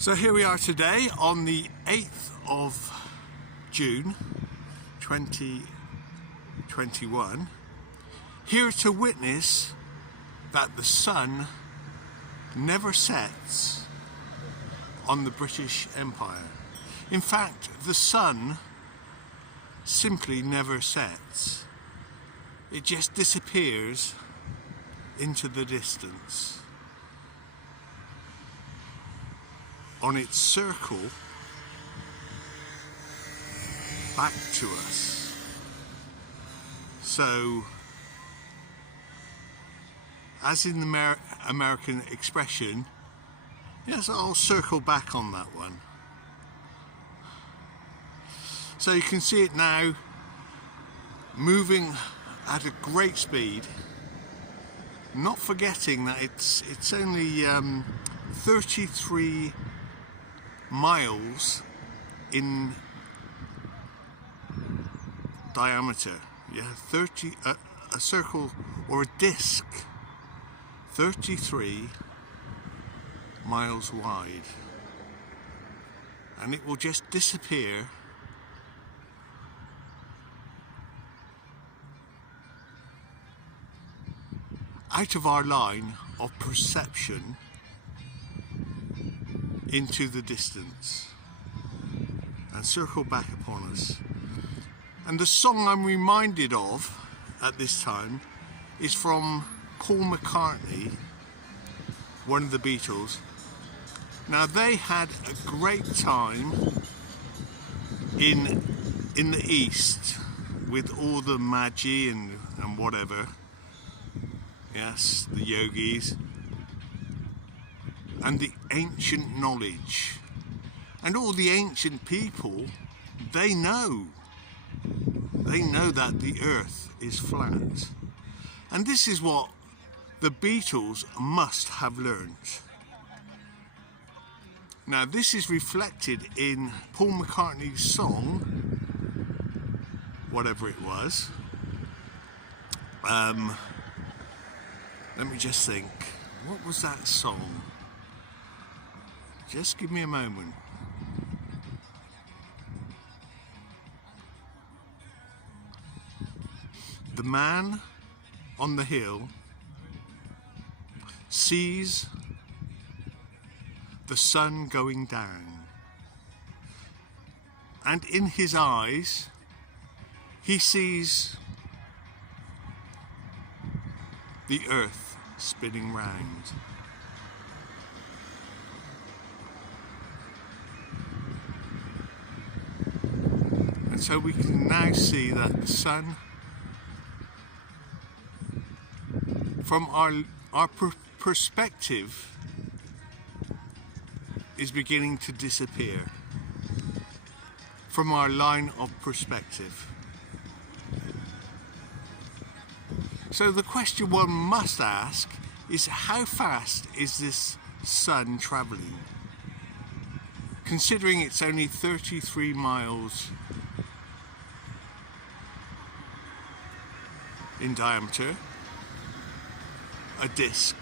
So here we are today on the 8th of June 2021, here to witness that the sun never sets on the British Empire. In fact, the sun simply never sets. It just disappears into the distance on its circle back to us. So, as in the American expression, yes, I'll circle back on that one. So you can see it now moving at a great speed, not forgetting that it's only 33 miles in diameter. Yeah, a circle or a disc 33 miles wide, and it will just disappear out of our line of perception into the distance and circle back upon us. And the song I'm reminded of at this time is from Paul McCartney, one of the Beatles. Now, they had a great time in the East with all the magi and whatever. Yes, the yogis and the ancient knowledge, and all the ancient people, they know that the earth is flat. And this is what the Beatles must have learnt. Now, this is reflected in Paul McCartney's song, whatever it was. Let me just think. What was that song? Just give me a moment. The man on the hill sees the sun going down, and in his eyes he sees the earth spinning round. And so we can now see that the sun, from our perspective, is beginning to disappear from our line of perspective. So the question one must ask is, how fast is this sun travelling? Considering it's only 33 miles in diameter, a disc.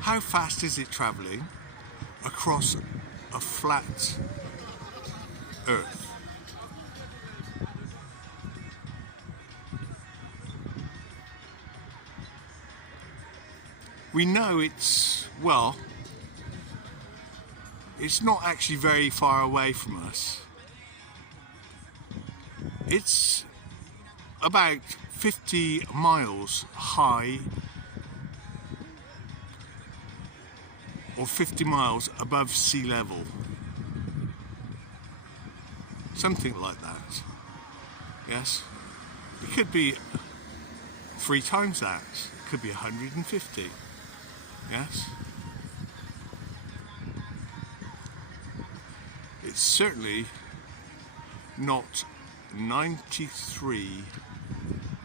How fast is it travelling across a flat earth? We know it's not actually very far away from us. It's about 50 miles high, or 50 miles above sea level. Something like that. Yes? It could be 3 times that. It could be 150. Yes? It's certainly not 93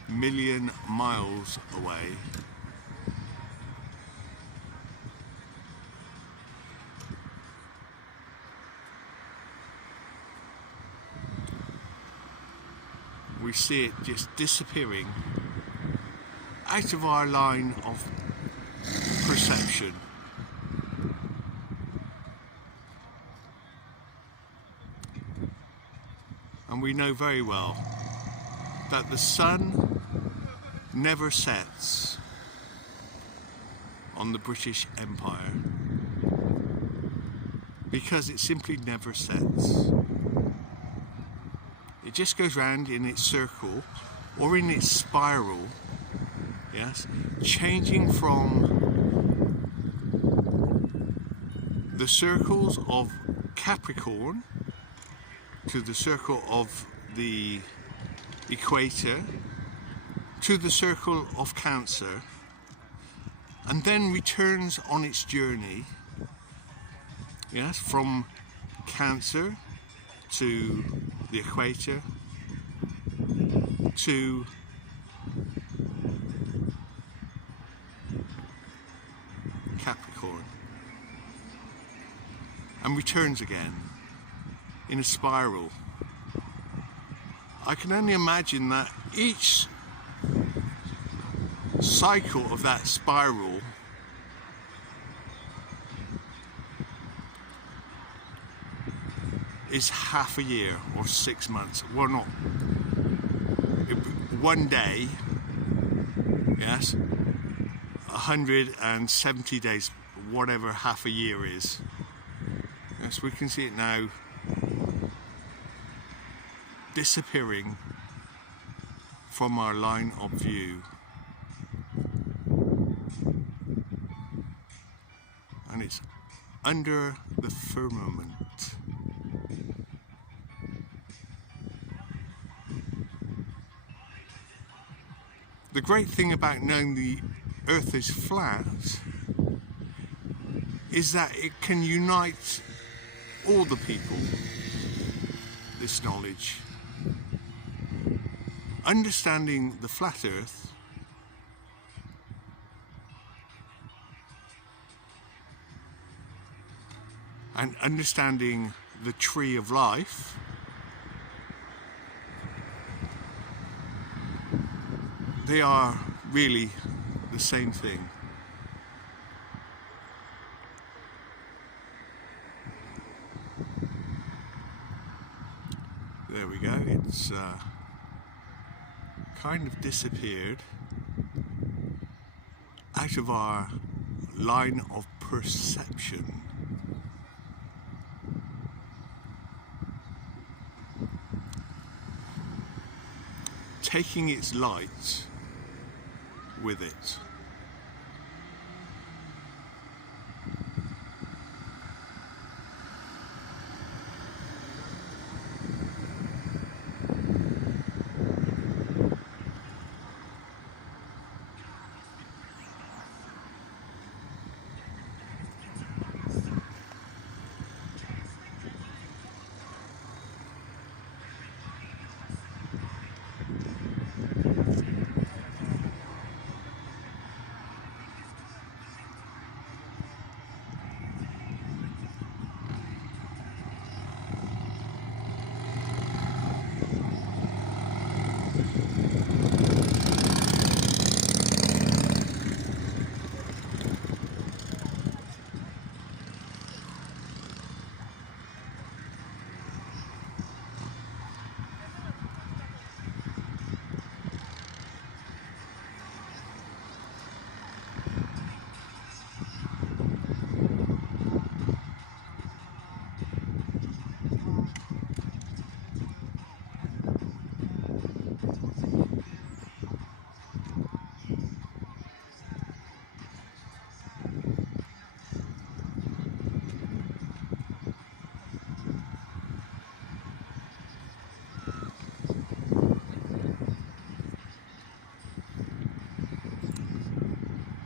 million miles away. We see it just disappearing out of our line of perception. and we know very well that the sun never sets on the British Empire, because it simply never sets. It just goes round in its circle or in its spiral, yes, changing from the circles of Capricorn to the circle of the equator to the circle of Cancer, and then returns on its journey, yes, from Cancer to the equator to Capricorn, and returns again in a spiral. I can only imagine that each cycle of that spiral is half a year or 6 months. Well, not one day, yes, 170 days, whatever half a year is. Yes, we can see it now disappearing from our line of view. And it's under the firmament. The great thing about knowing the Earth is flat is that it can unite all the people, this knowledge. Understanding the flat Earth and understanding the tree of life they are really the same thing. There we go, it's kind of disappeared out of our line of perception. Taking its light with it.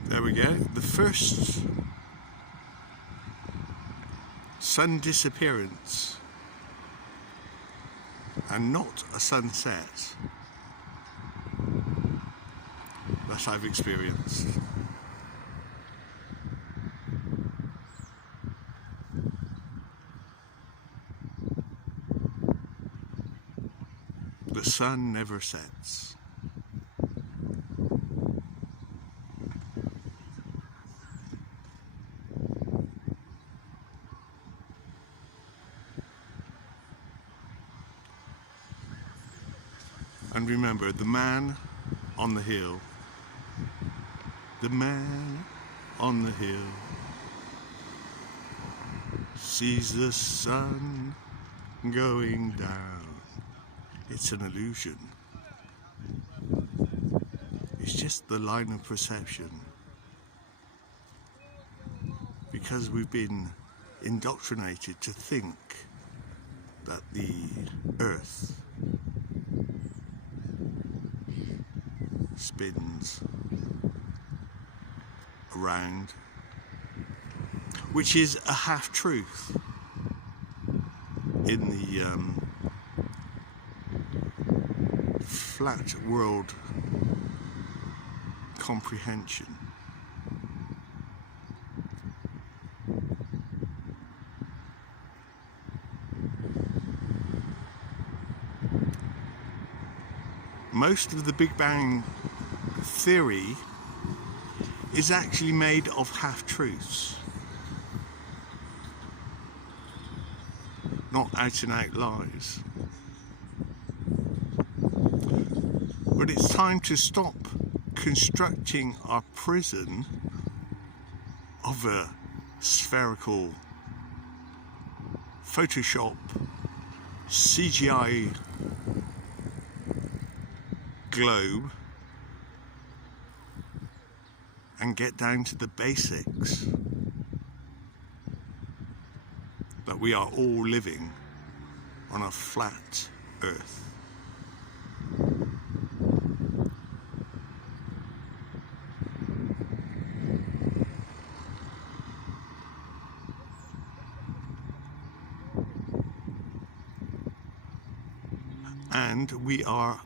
There we go, the first sun disappearance, and not a sunset, that I've experienced. The sun never sets. And remember, the man on the hill, the man on the hill sees the sun going down. It's an illusion. It's just the line of perception. Because we've been indoctrinated to think that the earth spins around, which is a half-truth in the flat world comprehension. Most of the Big Bang theory is actually made of half-truths, not out-and-out lies. But it's time to stop constructing our prison of a spherical Photoshop CGI globe and get down to the basics, that we are all living on a flat earth. And we are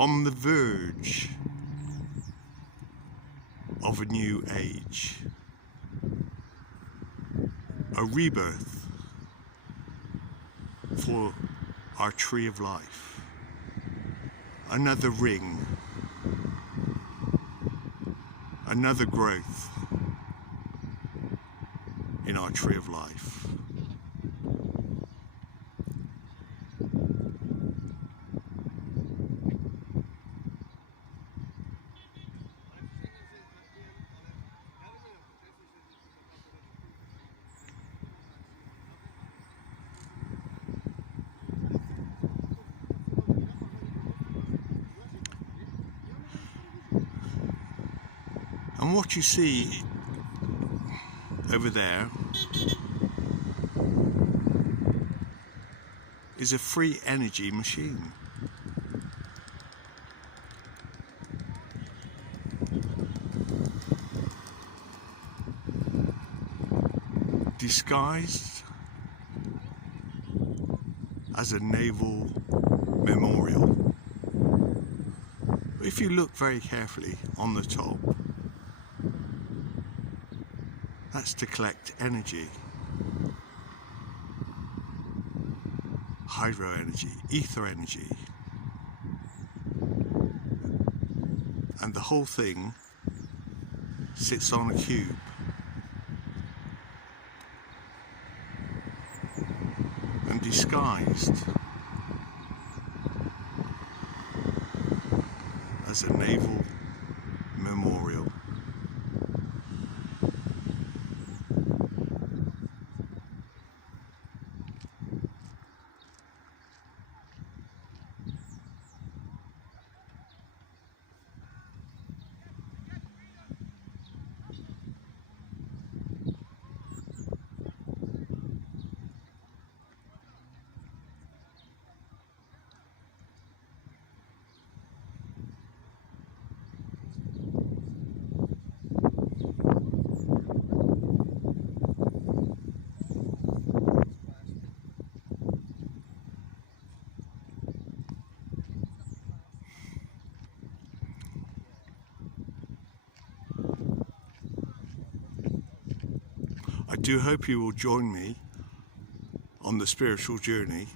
on the verge of a new age, a rebirth for our tree of life, another ring, another growth in our tree of life. And what you see over there is a free energy machine. Disguised as a naval memorial. If you look very carefully on the top, that's to collect energy, hydro energy, ether energy, and the whole thing sits on a cube. And disguised as a naval memorial. I do hope you will join me on the spiritual journey,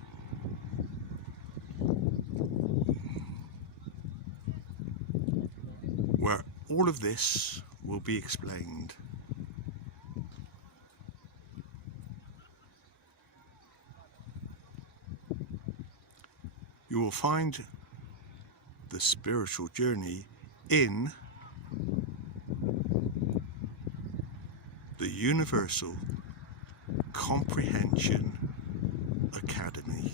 where all of this will be explained. You will find the spiritual journey in the Universal Comprehension Academy.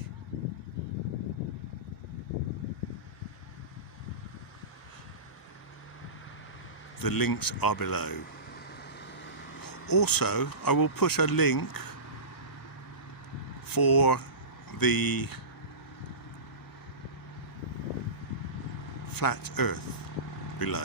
The links are below. Also, I will put a link for the flat earth below.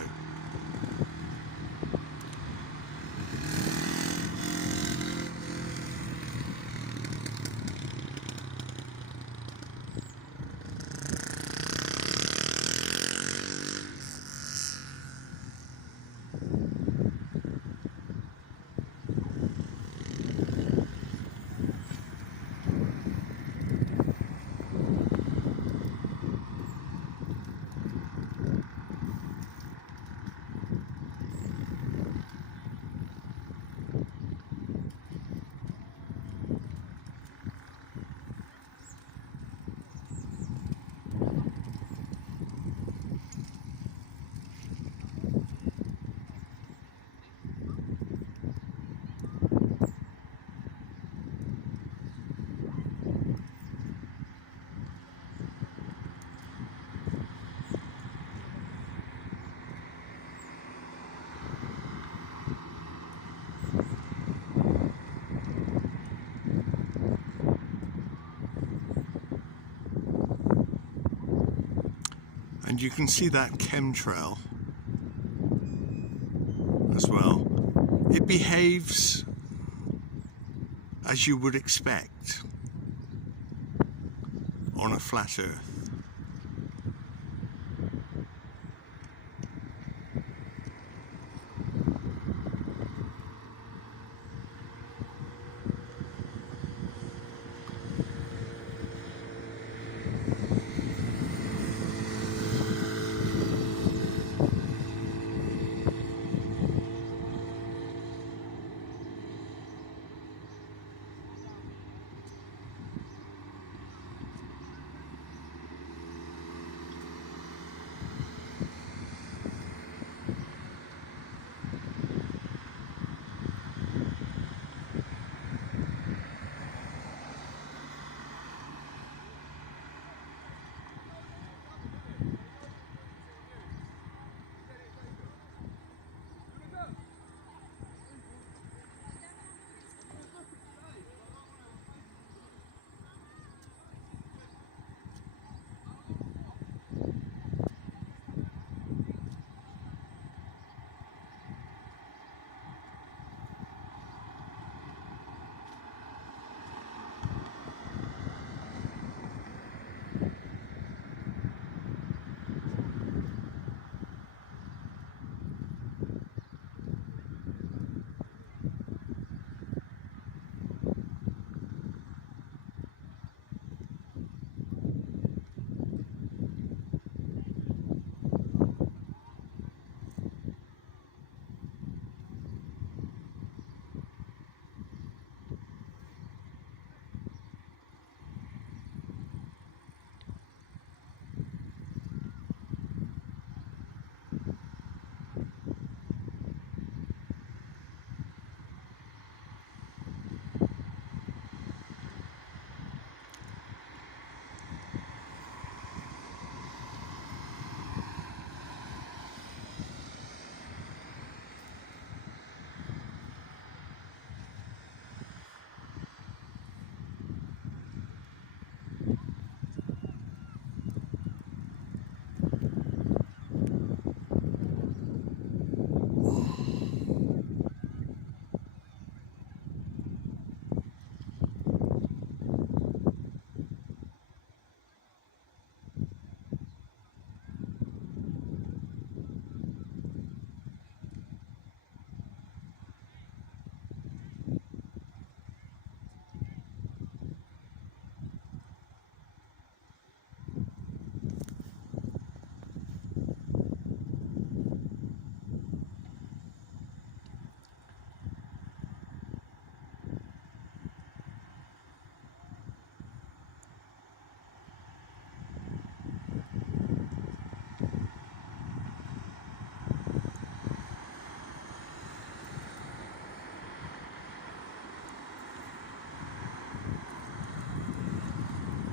And you can see that chemtrail as well. It behaves as you would expect on a flat earth.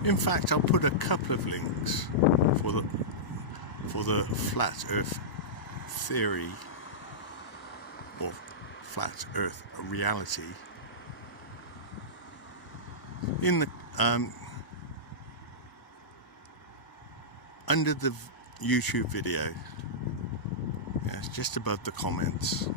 In fact, I'll put a couple of links for the flat Earth theory or flat Earth reality in the under the YouTube video. Yeah, it's just above the comments.